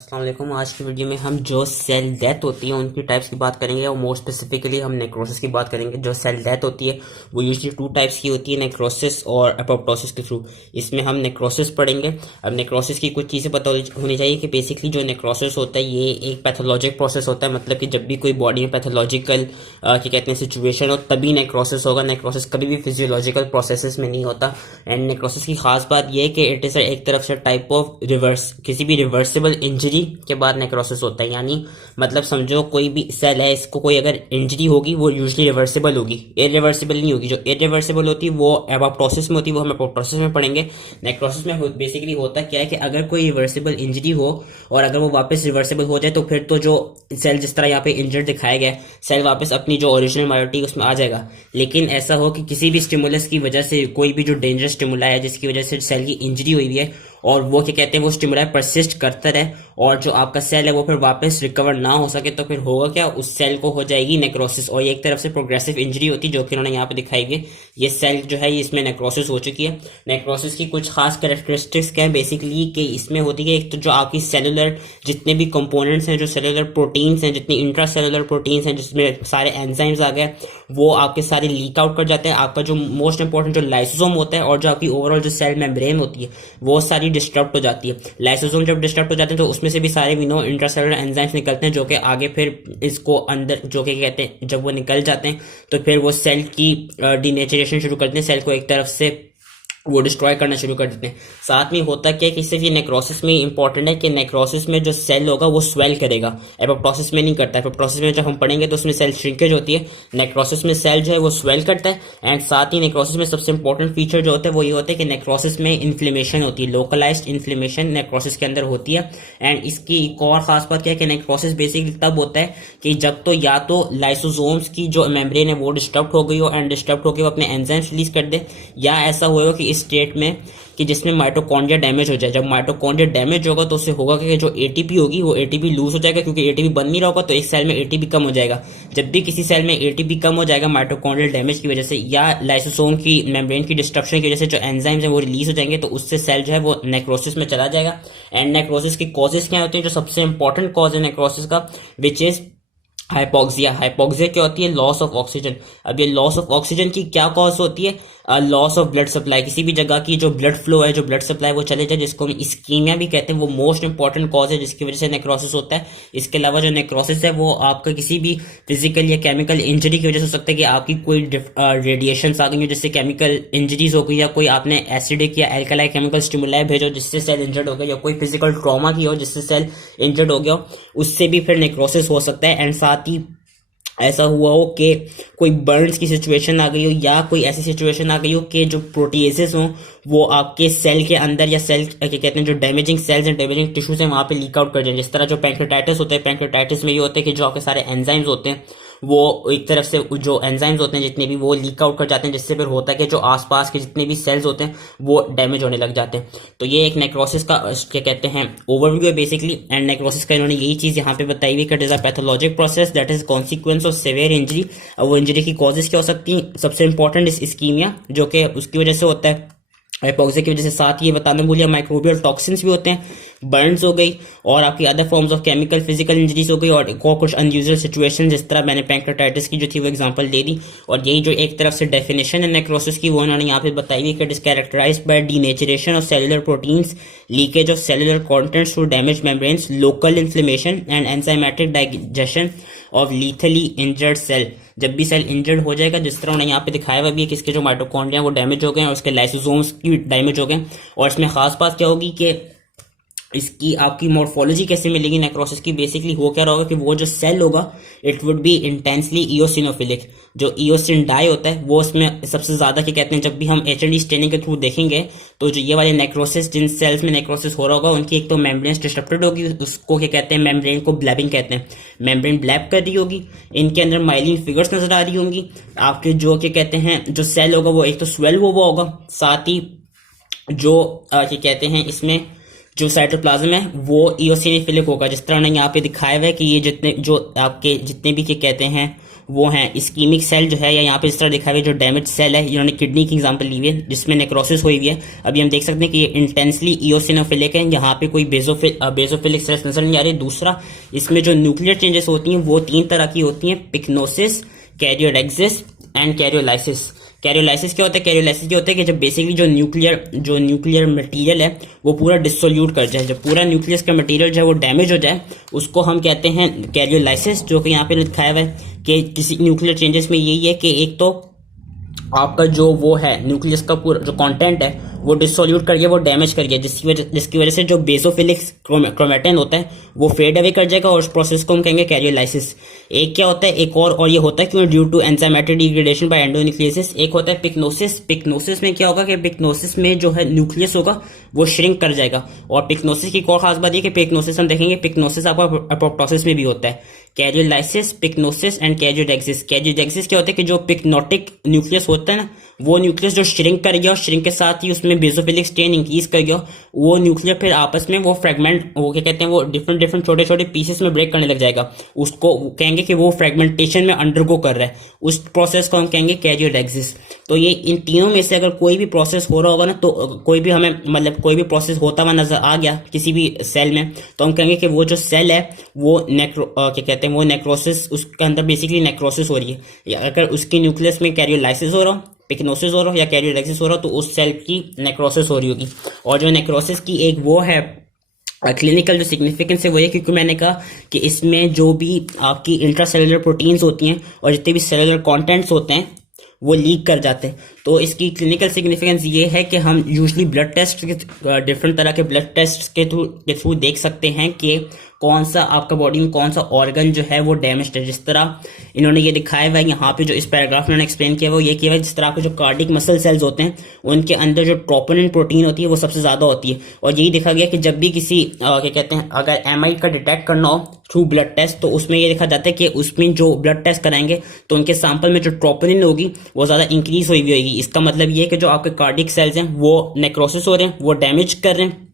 अस्सलाम वालेकुम। आज की वीडियो में हम जो सेल डेथ होती है उनकी टाइप्स की बात करेंगे और मोर स्पेसिफिकली हम नेक्रोसिस की बात करेंगे। जो सेल डेथ होती है वो यूजुअली टू टाइप्स की होती है, नेक्रोसिस और एपोप्टोसिस के थ्रू। इसमें हम नेक्रोसिस पढ़ेंगे। अब नेक्रोसिस की कुछ चीज़ें पता होनी चाहिए कि बेसिकली जो नेक्रोसिस होता है ये एक पैथोलॉजिक प्रोसेस होता है। मतलब कि जब भी कोई बॉडी में पैथोलॉजिकल क्या कहते हैं सिचुएशन हो तभी नेक्रोसिस होगा। नेक्रोसिस कभी भी फिजियोलॉजिकल प्रोसेसेस में नहीं होता। एंड नेक्रोसिस की खास बात यह है कि इट इज़ एक तरफ से टाइप ऑफ रिवर्स, किसी भी रिवर्सिबल इंजरी के बाद नेक्रोसिस होता है। यानी मतलब समझो कोई भी सेल है, इसको कोई अगर इंजरी होगी वो यूजुअली रिवर्सिबल होगी, इरिवर्सिबल नहीं होगी। जो इरिवर्सिबल होती है वो एपोप्टोसिस में होती है, वो हम एपोप्टोसिस में पढ़ेंगे। नेक्रोसिस में बेसिकली होता क्या है कि अगर कोई रिवर्सिबल इंजरी हो और अगर वो वापस रिवर्सिबल हो जाए तो फिर तो जो सेल जिस तरह यहाँ पे इंजर्ड दिखाया गया है, सेल वापस अपनी जो ओरिजिनल मायोरिटी उसमें आ जाएगा। लेकिन ऐसा हो कि किसी भी स्टिमुलस की वजह से, कोई भी जो डेंजरस स्टिमुला है जिसकी वजह से सेल की इंजरी हुई है और वो क्या कहते हैं वो स्टिमुला परसिस्ट करता रहे और जो आपका सेल है वो फिर वापस रिकवर ना हो सके तो फिर होगा क्या, उस सेल को हो जाएगी नेक्रोसिस। और ये एक तरफ से प्रोग्रेसिव इंजरी होती है जो कि उन्होंने यहाँ पे दिखाई है। ये सेल जो है इसमें नेक्रोसिस हो चुकी है। नेक्रोसिस की कुछ खास कैरेक्टरिस्टिक्स क्या है बेसिकली कि इसमें होती है एक तो जो आपकी सेलुलर जितने भी कंपोनेंट्स हैं, जो सेलुलर प्रोटीन्स हैं, जितनी इंट्रा सेलुलर प्रोटीन्स हैं जिसमें सारे एंजाइम्स आ गए, वो आपके सारे लीक आउट कर जाते हैं। आपका जो मोस्ट इंपॉर्टेंट जो लाइसोसोम होता है और जो आपकी ओवरऑल जो सेल मेम्ब्रेन होती है वो सारी डिस्टर्ब हो जाती है। लाइसोसोम जब डिस्टर्ब हो जाते हैं तो उसमें से भी सारे विनो इंट्रासेलुलर एंजाइम्स निकलते हैं जो कि आगे फिर इसको अंदर जो कि कहते हैं जब वो निकल जाते हैं तो फिर वो सेल की डीनेचरेशन शुरू करते हैं, सेल को एक तरफ से वो डिस्ट्रॉय करना शुरू कर देते हैं। साथ में होता क्या है कि सिर्फ ये नेक्रोसिस में इंपॉर्टेंट है कि नेक्रोसिस में जो सेल होगा वो स्वेल करेगा, एपोप्टोसिस में नहीं करता। एपोप्टोसिस में जब हम पढ़ेंगे तो उसमें सेल श्रिंकेज होती है, नेक्रोसिस में सेल जो है वो स्वेल करता है। एंड साथ ही नेक्रोसिस में सबसे इंपॉर्टेंट फीचर जो होता है वो ये होता है कि नेक्रोसिस में इन्फ्लेमेशन होती है, लोकलाइज्ड इन्फ्लेमेशन नेक्रोसिस के अंदर होती है। एंड इसकी एक और खास बात क्या है कि नेक्रोसिस बेसिकली तब होता है कि जब तो या तो लाइसोसोम्स की जो मेम्ब्रेन है वो डिस्टर्ब हो गई हो एंड डिस्टर्ब होकर वो अपने एंजाइम्स रिलीज कर दे, या ऐसा हुआ कि स्टेट में कि जिसमें माइटोकॉन्ड्रिया डैमेज हो जाए। जब माइटोकॉन्ड्रिया डैमेज होगा तो उससे होगा कि जो एटीपी होगी वो एटीपी लूज हो जाएगा, क्योंकि एटीपी बन नहीं रहा होगा तो एक सेल में एटीपी कम हो जाएगा। जब भी किसी सेल में एटीपी कम हो जाएगा माइटोकॉन्ड्रियल डैमेज की वजह से या लाइसोसोम की मेम्ब्रेन की डिस्ट्रक्शन की वजह से जो एंजाइम्स हैं वो रिलीज हो जाएंगे तो उससे सेल जो है वो नेक्रोसिस में चला जाएगा। एंड नेक्रोसिस की कॉजेज क्या होती है, जो सबसे इंपॉर्टेंट कॉज है नेक्रोसिस का विच इज हाइपोक्सिया। हाइपोक्सिया क्या होती है, लॉस ऑफ ऑक्सीजन। अब ये लॉस ऑफ ऑक्सीजन की क्या कॉज होती है, लॉस ऑफ ब्लड सप्लाई। किसी भी जगह की जो ब्लड फ्लो है, जो ब्लड सप्लाई वो चले जाए, जिसको हम इस्कीमिया भी कहते हैं, वो मोस्ट इंपॉर्टेंट कॉज है जिसकी वजह से नेक्रोसिस होता है। इसके अलावा जो नेक्रोसिस है वो आपका किसी भी फिजिकल या केमिकल इंजरी की वजह से हो सकता है कि आपकी कोई रेडिएशन आ गई हो जिससे केमिकल इंजरीज हो गई, या कोई आपने एसिडिक या एल्कलाई केमिकल स्टिमुलाई भेजो जिससे सेल इंजर्ड हो गया, या कोई फिजिकल ट्रॉमा की हो जिससे सेल इंजर्ड हो गया हो, उससे भी फिर नेक्रोसिस हो सकता है। एंड साथ ही ऐसा हुआ हो कि कोई बर्न्स की सिचुएशन आ गई हो या कोई ऐसी सिचुएशन आ गई हो कि जो प्रोटीएसेस हो वो आपके सेल के अंदर या सेल क्या कहते हैं जो damaging cells and damaging tissues हैं वहां पे लीक आउट कर जाए। जिस तरह जो पैंक्रेटाइटिस होता है, पैंक्रेटाइटिस में ये होता है कि जो आपके सारे एंजाइम्स होते हैं वो एक तरफ से जो एंजाइम्स होते हैं जितने भी वो लीक आउट कर जाते हैं, जिससे फिर होता है कि जो आसपास के जितने भी सेल्स होते हैं वो डैमेज होने लग जाते हैं। तो ये एक नेक्रोसिस का क्या कहते हैं ओवरव्यू है बेसिकली। एंड नेक्रोसिस का इन्होंने यही चीज यहाँ पे बताई हुई कि it is a pathologic process that is consequence of severe injury. वो इंजरी की कॉजेज क्या हो सकती हैं, सबसे इंपॉर्टेंट इस्कीमिया जो कि उसकी वजह से होता है, हाइपोक्सिया की वजह से। साथ ये बताना भूलिए माइक्रोबियल टॉक्सिन्स भी होते हैं, बर्न्स हो गई और आपकी other forms of chemical physical injuries हो गई, और कुछ अनयूजुअल सिचुएशन जिस तरह मैंने पैंक्रेटाइटिस की जो थी वो एग्जांपल दे दी। और यही जो एक तरफ से डेफिनेशन है नेक्रोसिस की वो उन्होंने यहाँ पे बताई हुई कि it is characterised by denaturation of cellular proteins, leakage of cellular contents through damage membranes, local inflammation and enzymatic digestion of lethally injured cell. जब भी सेल इंजर्ड हो जाएगा, जिस तरह उन्हें यहाँ पे दिखाया हुआ भी है कि इसके जो माइटोकॉन्ड्रिया वो डैमेज हो गए और उसके लाइसोसोम्स की डैमेज हो गए। और इसमें खास बात क्या होगी कि इसकी आपकी मॉर्फोलॉजी कैसे मिलेगी नेक्रोसिस की, बेसिकली हो क्या रहा होगा कि वो जो सेल होगा it would be intensely eosinophilic. जो इओसिन डाई होता है वो उसमें सबसे ज्यादा क्या कहते हैं, जब भी हम एचएनडी स्टेनिंग के थ्रू देखेंगे तो जो ये वाले नेक्रोसिस जिन सेल्स में नेक्रोसिस हो रहा होगा उनकी एक तो मेम्ब्रेन डिस्ट्रप्टेड होगी, उसको क्या कहते हैं मेम्ब्रेन को ब्लैबिंग कहते हैं, मेम्ब्रेन ब्लैब कर रही होगी, इनके अंदर माइलिन फिगर्स नजर आ रही होंगी। आपके जो क्या कहते हैं जो सेल होगा वो एक तो स्वेल हुआ होगा, साथ ही जो क्या कहते हैं इसमें जो साइटोप्लाज्म है वो इओसिनोफिलिक होगा। जिस तरह ने यहाँ पे दिखाया हुआ है कि ये जितने जो आपके जितने भी क्या कहते हैं वो हैं इस्कीमिक सेल जो है, या यहाँ पे इस तरह दिखा हुआ है जो डैमेज सेल है, इन्होंने किडनी की एग्जांपल ली हुई है जिसमें नेक्रोसिस हुई हुई है। अभी हम देख सकते हैं कि ये इंटेंसली इओसिनोफिलिक है, यहाँ पे कोई बेजोफिलिक सेल्स नजर नहीं आ रही। दूसरा, इसमें जो न्यूक्लियर चेंजेस होती हैं वो 3 तरह की होती हैं, पिक्नोसिस, कैरियोडेक्सिस एंड कैरियोलाइसिस। कैरियोलाइसिस क्या होता है? कैरियोलाइसिस क्या होता है कि जब बेसिकली जो न्यूक्लियर मटेरियल है वो पूरा डिसोल्यूट कर जाए, जब पूरा न्यूक्लियस का मटेरियल जो है वो डैमेज हो जाए, उसको हम कहते हैं कैरियोलाइसिस। जो कि यहाँ पे लिखाया हुआ है कि किसी न्यूक्लियर चेंजेस में यही है कि एक तो आपका जो वो है न्यूक्लियस का पूरा जो कंटेंट है वो डिसोल्यूट कर गया, वो डैमेज कर गया, जिसकी वजह से जो बेसोफिलिक क्रोमेटिन होता है वो फेड अवे कर जाएगा और उस प्रोसेस को हम कहेंगे कैरियोलाइसिस। एक क्या होता है, एक और ये होता है क्यों, due to enzymatic degradation by endonucleases. एक होता है पिक्नोसिस। पिक्नोसिस में क्या होगा कि पिक्नोसिस में जो है न्यूक्लियस होगा वो श्रिंक कर जाएगा। और पिक्नोसिस की एक और खास बात ये कि पिक्नोसिस हम देखेंगे, पिक्नोसिस आपका एपोप्टोसिस में भी होता है। कैरियोलाइसिस, पिक्नोसिस एंड कैरियोडेक्सिस। कैरियोडेक्सिस क्या होता है कि जो पिक्नोटिक न्यूक्लियस होता है ना, वो न्यूक्लियस जो श्रिंक कर गया और श्रिंक के साथ ही उसमें बेसोफिलिक स्ट्रेन इंक्रीज कर गया, वो न्यूक्लियर फिर आपस में वो फ्रेगमेंट, वो क्या कहते हैं, वो डिफरेंट छोटे छोटे पीसेस में ब्रेक करने लग जाएगा। उसको कहेंगे कि वो फ्रेगमेंटेशन में अंडरगो कर रहा है, उस प्रोसेस को हम कहेंगे कैरियोडेक्सिस। तो ये इन तीनों में से अगर कोई भी प्रोसेस हो रहा होगा ना, तो कोई भी हमें मतलब कोई भी प्रोसेस होता हुआ नजर आ गया किसी भी सेल में, तो हम कहेंगे कि वो जो सेल है वो क्या कहते हैं, वो नेक्रोसिस, उसके अंदर बेसिकली नेक्रोसिस हो रही है। या अगर उसकी न्यूक्लियस में कैरियोलाइसिस हो रहा हो, पिक्नोसिस हो रहा हो या कैरियोडेक्सिस हो रहा हो, तो उस सेल की नेक्रोसिस हो रही होगी। और जो नेक्रोसिस की एक वो है क्लिनिकल जो सिग्निफिकेंस है वो ये, क्योंकि मैंने कहा कि इसमें जो भी आपकी इंट्रासेलुलर प्रोटीन्स होती हैं और जितने भी सेलुलर कंटेंट्स होते हैं वो लीक कर जाते हैं। तो इसकी क्लिनिकल सिग्निफिकेंस ये है कि हम यूजुअली ब्लड टेस्ट, डिफरेंट तरह के ब्लड टेस्ट के थ्रू देख सकते हैं कि कौन सा आपका बॉडी में कौन सा ऑर्गन जो है वो डैमेज्ड है। जिस तरह इन्होंने ये दिखाया हुआ है यहाँ पे, जो इस पैराग्राफ में उन्होंने एक्सप्लेन किया वो ये किया हुआ है, जिस तरह आपके जो कार्डिक मसल सेल्स होते हैं उनके अंदर जो ट्रोपोनिन प्रोटीन होती है वो सबसे ज्यादा होती है। और यही देखा गया कि जब भी किसी क्या कहते हैं, अगर एमआई का डिटेक्ट करना हो थ्रू ब्लड टेस्ट, तो उसमें ये देखा जाता है कि उसमें जो ब्लड टेस्ट कराएंगे तो उनके सैंपल में जो ट्रोपोनिन होगी वो ज्यादा इंक्रीज हुई होगी। इसका मतलब ये है कि जो आपके कार्डिक सेल्स हैं वो नेक्रोसिस हो रहे हैं, वो डैमेज कर रहे हैं।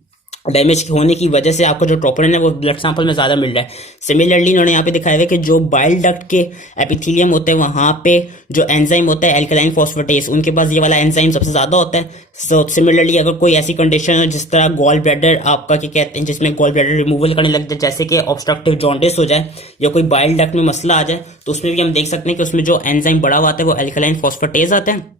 डैमेज होने की वजह से आपको जो ट्रोपोनिन है वो ब्लड सैंपल में ज्यादा मिल रहा है। सिमिलरली इन्होंने यहाँ पे दिखाया है कि जो बाइल डक्ट के एपिथेलियम होते हैं वहां पे जो एंजाइम होता है एल्कलाइन फॉस्फेटेस, उनके पास ये वाला एंजाइम सबसे ज्यादा होता है। सो सिमिलरली अगर कोई ऐसी कंडीशन हो जिस तरह गॉल ब्लैडर आपका क्या कहते हैं, जिसमें गॉल ब्लैडर रिमूवल करने लग जाए, जैसे कि ऑब्स्ट्रक्टिव जॉन्डिस हो जाए या कोई बाइल डक्ट में मसला आ जाए, तो उसमें भी हम देख सकते हैं कि उसमें जो एंजाइम बड़ा हुआ आता है वो एल्कलाइन फॉस्फेटेस आता है।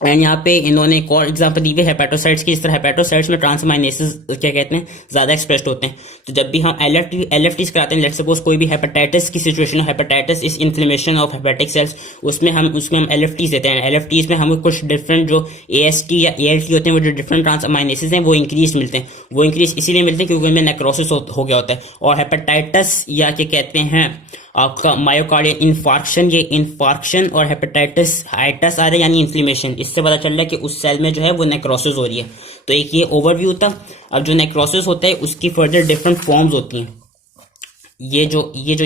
एंड यहाँ पे इन्होंने एक और एग्जांपल दी है हेपेटोसाइट्स की। इस तरह हेपेटोसाइट्स में ट्रांसमाइनेसेस क्या कहते हैं ज्यादा एक्सप्रेस्ड होते हैं। तो जब भी हम एलएफटीज कराते हैं, लेट्स सपोज कोई भी हेपेटाइटिस की सिचुएशन हो, hepatitis is inflammation of hepatic sales, उसमें हम एलएफटीज देते हैं। एलएफटीज में हमें कुछ डिफरेंट जो एएसटी या एएलटी होते हैं, वो जो डिफरेंट ट्रांसमाइनेसेस हैं वो इंक्रीज मिलते हैं। वो इंक्रीज इसीलिए मिलते हैं क्योंकि उनमें नेक्रोसिस हो गया होता है। और हेपेटाइटिस या क्या कहते हैं आपका मायोकार्डियल इन्फार्क्शन, ये इन्फार्क्शन और हेपेटाइटिस हाइटस आ रहा है यानी इन्फ्लेमेशन, इससे पता चल रहा है कि उस सेल में जो है वो नेक्रोसिस हो रही है। तो एक ये ओवरव्यू था। अब जो नेक्रोसिस होता है उसकी फर्दर डिफरेंट फॉर्म्स होती हैं। ये जो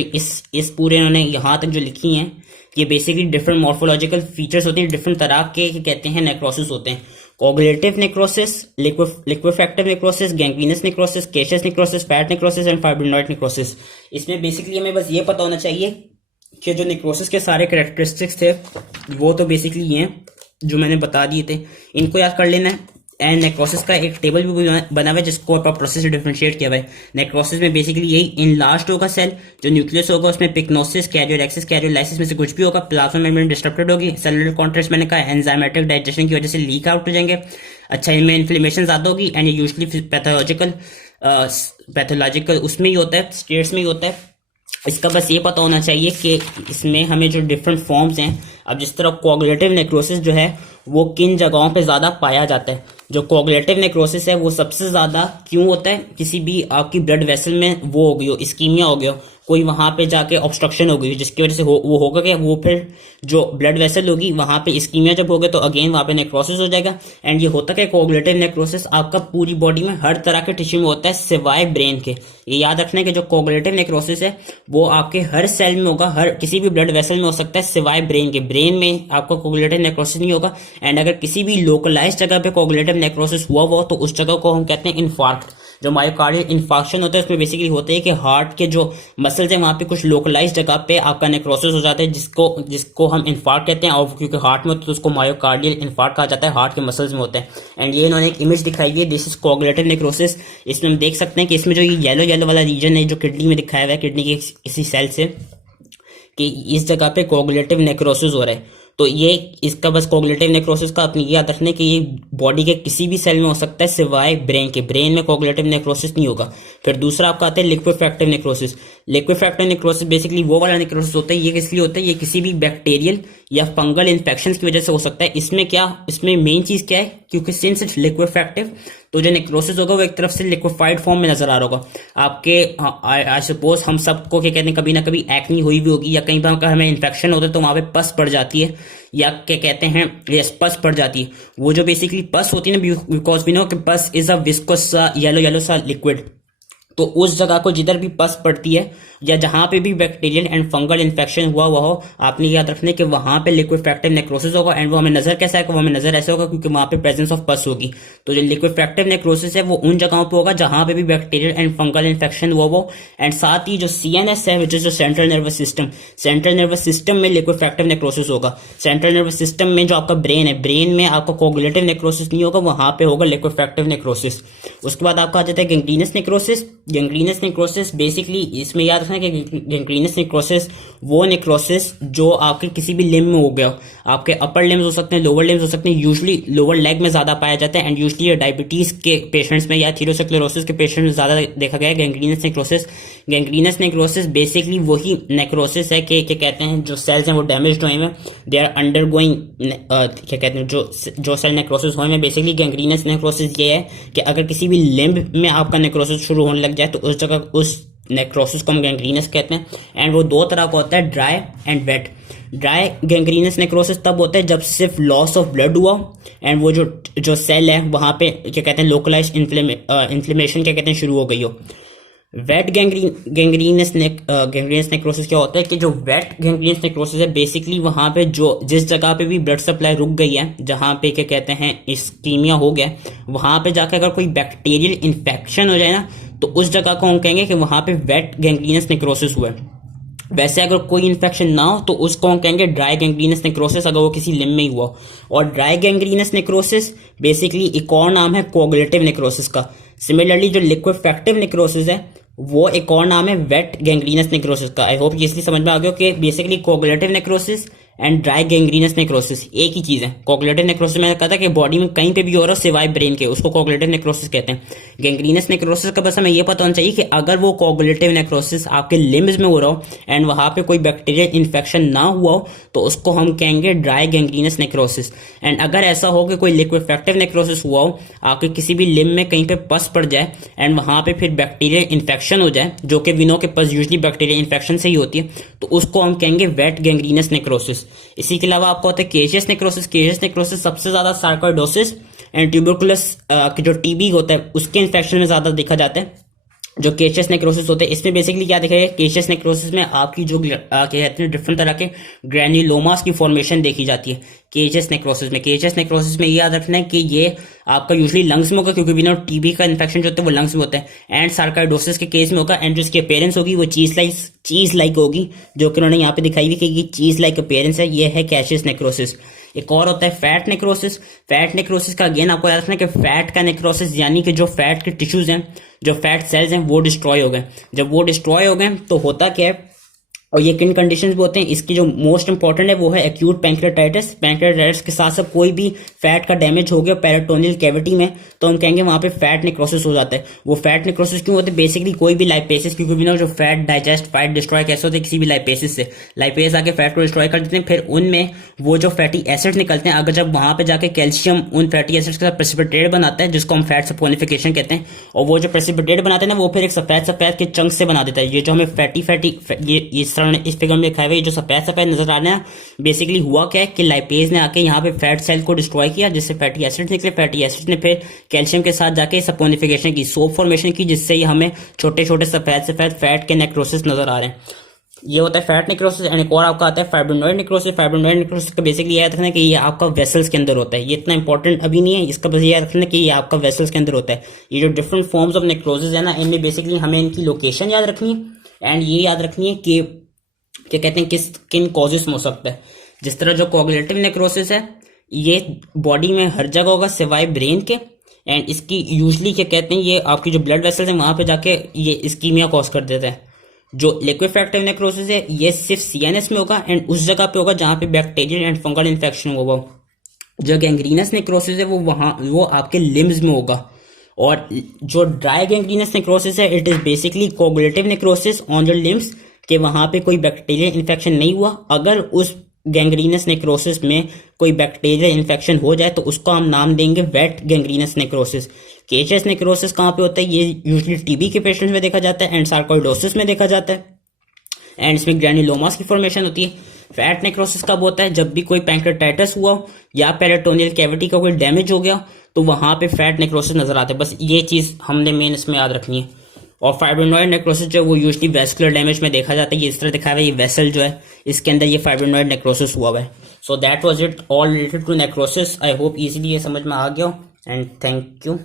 इस पूरे इन्होंने यहाँ तक जो लिखी हैं, ये बेसिकली डिफरेंट मॉर्फोलॉजिकल फीचर्स होते हैं, डिफरेंट तरह के कहते हैं नेक्रोसिस होते हैं। Coagulative necrosis, liquefactive necrosis, gangrenous necrosis, caseous necrosis, fat necrosis and fibrinoid necrosis. इसमें बेसिकली हमें बस ये पता होना चाहिए कि जो नेक्रोसिस के सारे कैरेक्टरिस्टिक्स थे वो तो बेसिकली ये हैं जो मैंने बता दिए थे, इनको याद कर लेना है। एंड नेक्रोसिस का एक टेबल भी बना हुआ है जिसको प्रोसेस से डिफरेंशिएट किया हुआ है। नेक्रोसिस में बेसिकली यही इनलार्ज्ड होगा सेल, जो न्यूक्लियस होगा उसमें पिक्नोसिस, कैरियोडेक्सिस, कैरियोलाइसिस में से कुछ भी होगा, प्लाज्मा मेम्ब्रेन डिस्टर्बेड होगी, सेलुलर कॉन्ट्रैक्ट्स मैंने कहा एंजाइमेटिक डाइजेशन की वजह से लीक आउट हो जाएंगे। अच्छा, इनमें इन्फ्लेमेशन ज्यादा होगी एंड ये यूजुअली पैथोलॉजिकल उसमें ही होता है, स्टेट्स में ही होता है। इसका बस ये पता होना चाहिए कि इसमें हमें जो डिफरेंट फॉर्म्स हैं, अब जिस तरह कोगुलेटिव नेक्रोसिस जो है वो किन जगहों पे ज्यादा पाया जाता है। जो कोगुलेटिव नेक्रोसिस है वो सबसे ज्यादा क्यों होता है, किसी भी आपकी ब्लड वेसल में वो हो गई हो, इस्कीमिया हो गया हो, कोई वहां पे जाके ऑब्स्ट्रक्शन हो गई जिसकी वजह से वो होगा कि वो फिर जो ब्लड वेसल होगी वहां पे इस्कीमिया जब होगा तो अगेन वहां पे नेक्रोसिस हो जाएगा। एंड ये होता है कोगुलेटिव नेक्रोसिस आपका पूरी बॉडी में हर तरह के टिश्यू में होता है सिवाय ब्रेन के। ये याद रखना है कि जो कोगुलेटिव नेक्रोसिस है वो आपके हर सेल में होगा, हर किसी भी ब्लड वेसल में हो सकता है सिवाय ब्रेन के। ब्रेन में आपका कोगुलेटिव नेक्रोसिस नहीं होगा। एंड अगर किसी भी लोकलाइज जगह पे कोगुलेटिव नेक्रोसिस हुआ तो उस जगह को हम कहते हैं इन्फार्क्ट। जो मायोकार्डियल इन्फार्क्शन होता है उसमें बेसिकली होता है कि हार्ट के जो मसल्स हैं वहाँ पे कुछ लोकलाइज जगह पे आपका नेक्रोसिस हो जाता है, जिसको हम इन्फार्क्ट कहते हैं, और क्योंकि हार्ट में होता है तो उसको मायोकार्डियल इन्फार्क्ट कहा जाता है, हार्ट के मसल्स में होते हैं। एंड ये इन्होंने एक इमेज दिखाई हुई है, दिस इज कोगुलेटिव नेक्रोसिस। इसमें हम देख सकते हैं कि इसमें जो ये येलो येलो वाला रीजन है जो किडनी में दिखाया हुआ है, किडनी के किसी सेल से, कि इस जगह पे कोगुलेटिव नेक्रोसिस हो रहा है। तो ये इसका बस कोगुलेटिव नेक्रोसिस का अपनी याद रखने कि ये बॉडी के किसी भी सेल में हो सकता है सिवाय ब्रेन के। ब्रेन में कोगुलेटिव नेक्रोसिस नहीं होगा। फिर दूसरा आपका आता है liquefactive necrosis. Liquefactive necrosis basically वो वाला नेक्रोसिस होता है, ये किस लिए होता है, ये किसी भी बैक्टीरियल या फंगल इन्फेक्शन की वजह से हो सकता है। इसमें मेन चीज क्या है, क्योंकि सिंस इट्स लिक्विफैक्टिव तो जो नेक्रोसिस होगा वो एक तरफ से लिक्विफाइड फॉर्म में नजर आ रहा होगा आपके। आई सपोज हम सबको क्या कहते हैं, कभी ना कभी एक्नी हुई भी होगी, या कहीं पर अगर हमें इन्फेक्शन होता है तो वहां पे पस पड़ जाती है, या क्या कहते हैं यस पस पड़ जाती है। वो जो बेसिकली पस होती है ना, बिकॉज वी नो कि pus is a viscous yellow yellow सा लिक्विड, तो उस जगह को जिधर भी पस पड़ती है या जहां पे भी बैक्टीरियल एंड फंगल इन्फेक्शन हुआ हो, आपने याद रखने कि वहां पे लिक्विफैक्टिव नेक्रोसिस होगा। एंड वो हमें नजर कैसा है, वो हमें नजर ऐसे होगा क्योंकि वहां पे प्रेजेंस ऑफ पस होगी। तो जो लिक्विफैक्टिव नेक्रोसिस है वो उन जगहों पे होगा जहां पे भी बैक्टीरियल एंड फंगल इन्फेक्शन हुआ वो। एंड साथ ही जो CNS है, विच इज जो central nervous system, central nervous system में लिक्विफैक्टिव नेक्रोसिस होगा। सेंट्रल नर्वस सिस्टम में जो आपका ब्रेन है, ब्रेन में आपका कोगुलेटिव नेक्रोसिस नहीं होगा, वहां पे होगा लिक्विफैक्टिव नेक्रोसिस। उसके बाद आपका आ जाता है gangrenous necrosis. Gangrenous necrosis basically इसमें याद रखना कि गैंग्रीनस नेक्रोसिस वो नेक्रोसिस जो आपके किसी भी लिम्ब में हो गया हो। आपके अपर लिम्स हो सकते हैं, लोअर लिम्स हो सकते हैं, यूजुअली लोअर लेग में ज्यादा पाया जाता है। एंड यूजुअली डायबिटीज के पेशेंट्स में या थीरोस्क्लेरोसिस के पेशेंट्स में ज्यादा देखा गया है gangrenous necrosis. Gangrenous necrosis basically वही नेक्रोसिस है कि क्या कहते हैं जो सेल्स हैं वो डैमेज हुए हैं, दे आर अंडरगोइंग क्या कहते हैं जो सेल नेक्रोसिस हुए हैं। बेसिकली गैंग्रीनस नेक्रोसिस ये है कि अगर किसी भी लिम्ब में आपका नेक्रोसिस शुरू होने लग जाए तो उस जगह उस नेक्रोसिस को हम गैंग्रीनस कहते हैं। एंड वो दो तरह का होता है, dry and wet. Dry gangrenous necrosis तब होता है जब सिर्फ लॉस ऑफ ब्लड हुआ एंड वो जो सेल है वहां पे क्या कहते हैं लोकलाइज इन्फ्लेमेशन क्या कहते हैं शुरू हो गई हो। वेट गैंग्रीनस नेक्रोसिस क्या होता है कि जो वेट गैंग्रीनस नेक्रोसिस है बेसिकली वहां पे जो जिस जगह पे भी ब्लड सप्लाई रुक गई है, जहां पे क्या कहते हैं इस्कीमिया हो गया, वहां पे जाकर अगर कोई बैक्टीरियल इन्फेक्शन हो जाए ना तो उस जगह को हम कहेंगे कि वहां पे वेट गैंग्रीनस नेक्रोसिस हुआ है। वैसे अगर कोई इन्फेक्शन ना हो तो उसको हम कहेंगे ड्राई गैंग्रीनस नेक्रोसिस, अगर वो किसी लिम्ब में ही हुआ। और ड्राई गैंग्रीनस नेक्रोसिस बेसिकली एक और नाम है कोगुलेटिव नेक्रोसिस का। सिमिलरली जो लिक्विफैक्टिव नेक्रोसिस है वो एक और नाम है वेट गैंग्रीनस नेक्रोसिस का। आई होप ये इसलिए समझ में आ गया कि basically coagulative necrosis and dry gangrenous necrosis एक ही चीज है। कोगुलेटिव नेक्रोसिस मैंने कहा था कि बॉडी में कहीं पे भी हो रहा हो सिवाय ब्रेन के, उसको कोगुलेटिव नेक्रोसिस कहते हैं। गैंग्रीनस नेक्रोसिस का बस हमें यह पता होना चाहिए कि अगर वो कोगुलेटिव नेक्रोसिस आपके लिम्स में हो रहा हो एंड वहां पे कोई बैक्टीरियल इन्फेक्शन ना हुआ हो तो उसको हम कहेंगे ड्राई गैंग्रीनस नेक्रोसिस। एंड अगर ऐसा हो कि कोई लिक्विफैक्टिव नेक्रोसिस हुआ हो, आपके किसी भी लिम्ब में कहीं पे पस पड़ जाए एंड वहां पे फिर बैक्टीरियल इन्फेक्शन हो जाए, जो कि विनो के पस यूजली बैक्टीरियल इन्फेक्शन से ही होती है, तो उसको हम कहेंगे वेट गैंग्रीनस नेक्रोसिस। इसी के अलावा आपको होता है केशियस नेक्रोसिस। केशियस नेक्रोसिस सबसे ज्यादा सार्कोइडोसिस एंड ट्यूबरकुलस जो टीबी होता है उसके इन्फेक्शन में ज्यादा देखा जाता है। जो केशियस नेक्रोसिस होते हैं इसमें बेसिकली क्या देखा गया, केशियस नेक्रोसिस में आपकी जो क्या कहते हैं डिफरेंट तरह के ग्रैन्युलोमास की फॉर्मेशन देखी जाती है केशियस नेक्रोसिस में। केशियस नेक्रोसिस में ये याद रखना है कि ये आपका यूजुअली लंग्स में होगा, क्योंकि बिना टीबी का इन्फेक्शन जो होता है वो लंग्स में होता है। एंड सार्कोइडोसिस के केस में होगा एंड जो इसकी अपीयरेंस होगी वो चीज लाइक होगी, जो कि उन्होंने यहाँ पे दिखाई हुई कि चीज लाइक अपीयरेंस है, ये है केशियस नेक्रोसिस। एक और होता है फैट नेक्रोसिस। फैट नेक्रोसिस का अगेन आपको याद रखना है कि फैट का नेक्रोसिस यानी कि जो फैट के टिश्यूज हैं, जो फैट सेल्स हैं वो डिस्ट्रॉय हो गए। जब वो डिस्ट्रॉय हो गए तो होता क्या है, और ये किन कंडीशंस में होते हैं, इसकी जो मोस्ट इंपॉर्टेंट है वो है एक्यूट पैंक्रियाटाइटिस। पैंक्रियाटाइटिस के साथ साथ कोई भी फैट का डैमेज हो गया पेरिटोनियल कैविटी में तो हम कहेंगे वहां पे फैट नेक्रोसिस हो जाता है। वो फैट नेक्रोसिस क्यों होते हैं, बेसिकली कोई भी लाइपेसिस, क्योंकि बिना जो फैट डाइजेस्ट फैट डिस्ट्रॉय कैसे होते हैं किसी भी लाइपेसिस से, लाइपेस आके फैट को डिस्ट्रॉय कर देते हैं, फिर उनमें वो जो फैटी एसिड्स निकलते हैं, अगर जब वहां पे जाके कैल्शियम उन फैटी एसिड्स के साथ प्रेसिपिटेट बनाता है जिसको हम फैट सपोनिफिकेशन कहते हैं, और वो जो प्रेसिपिटेट बनाते हैं ना वो फिर एक सफेद सफेद के चंक से बना देता है। ये जो हमें फैटी ये इस फिगर में दिखाया हुआ ये जो सफेद सफेद नजर आ रहे हैं, बेसिकली हुआ क्या है कि लाइपेज ने आके यहाँ पे फैट सेल को डिस्ट्रॉय किया जिससे फैटी एसिड निकले। फैटी एसिड ने फिर कैल्शियम के साथ जाके सपोनिफिकेशन की, सोप फॉर्मेशन की, जिससे ये हमें छोटे छोटे सफेद सफेद फैट के नेक्रोसिस नजर आ रहे हैं। ये होता है फैट नेक्रोसिस। एंड एक और आपका आता है फाइब्रोनॉइड नेक्रोसिस। फाइब्रोनॉइड नेक्रोसिस का बेसिकली याद रखना कि ये आपका वेसल्स के अंदर होता है। ये इतना इंपॉर्टेंट अभी नहीं है, इसका बस याद रखना कि ये आपका वेसल्स के अंदर होता है। ये जो डिफरेंट फॉर्म्स ऑफ नेक्रोसिस है ना, इनमें बेसिकली हमें इनकी लोकेशन याद रखनी है एंड ये याद रखनी है कि क्या कहते हैं किन कॉजेस में हो सकता है। जिस तरह जो कोगुलेटिव नेक्रोसिस है ये बॉडी में हर जगह होगा सिवाय ब्रेन के, एंड इसकी यूजली क्या कहते हैं ये आपकी जो ब्लड वेसल्स है वहां पे जाके ये इस्कीमिया कॉज कर देता है। जो लिक्विफैक्टिव नेक्रोसिस है ये सिर्फ सीएनएस में होगा एंड उस जगह पे होगा जहां पे बैक्टीरियल एंड फंगल इन्फेक्शन होगा। जो गैंग्रीनस नेक्रोसिस है वो आपके लिम्स में होगा। और जो ड्राई गैंग्रीनस नेक्रोसिस है it is basically coagulative necrosis on the limbs, कि वहां पे कोई बैक्टीरियल इन्फेक्शन नहीं हुआ। अगर उस गैंग्रीनस नेक्रोसिस में कोई बैक्टीरियल इन्फेक्शन हो जाए तो उसको हम नाम देंगे वेट गैंग्रीनस नेक्रोसिस। केचएस नेक्रोसिस कहाँ पे होता है, ये यूजुअली टीबी के पेशेंट्स में देखा जाता है एंड सार्कोइडोसिस में देखा जाता है एंड इसमें ग्रैन्युलोमास की फॉर्मेशन होती है। फैट नेक्रोसिस कब होता है, जब भी कोई पैंक्रेटाइटिस हुआ हो या पेरिटोनियल कैविटी का कोई डैमेज हो गया तो वहां पे फैट नेक्रोसिस नजर आता है। बस ये चीज हमने मेन इसमें याद रखनी है। और फाइब्रोनॉइड नेक्रोसिस जो है वो यूजुअली वेस्कुलर डैमेज में देखा जाता है। ये इस तरह दिखाया हुआ है, ये वेसल जो है इसके अंदर ये फाइब्रोनॉइड नेक्रोसिस हुआ है। So that was it all related to necrosis. I hope easily ये समझ में आ गया हो एंड थैंक यू।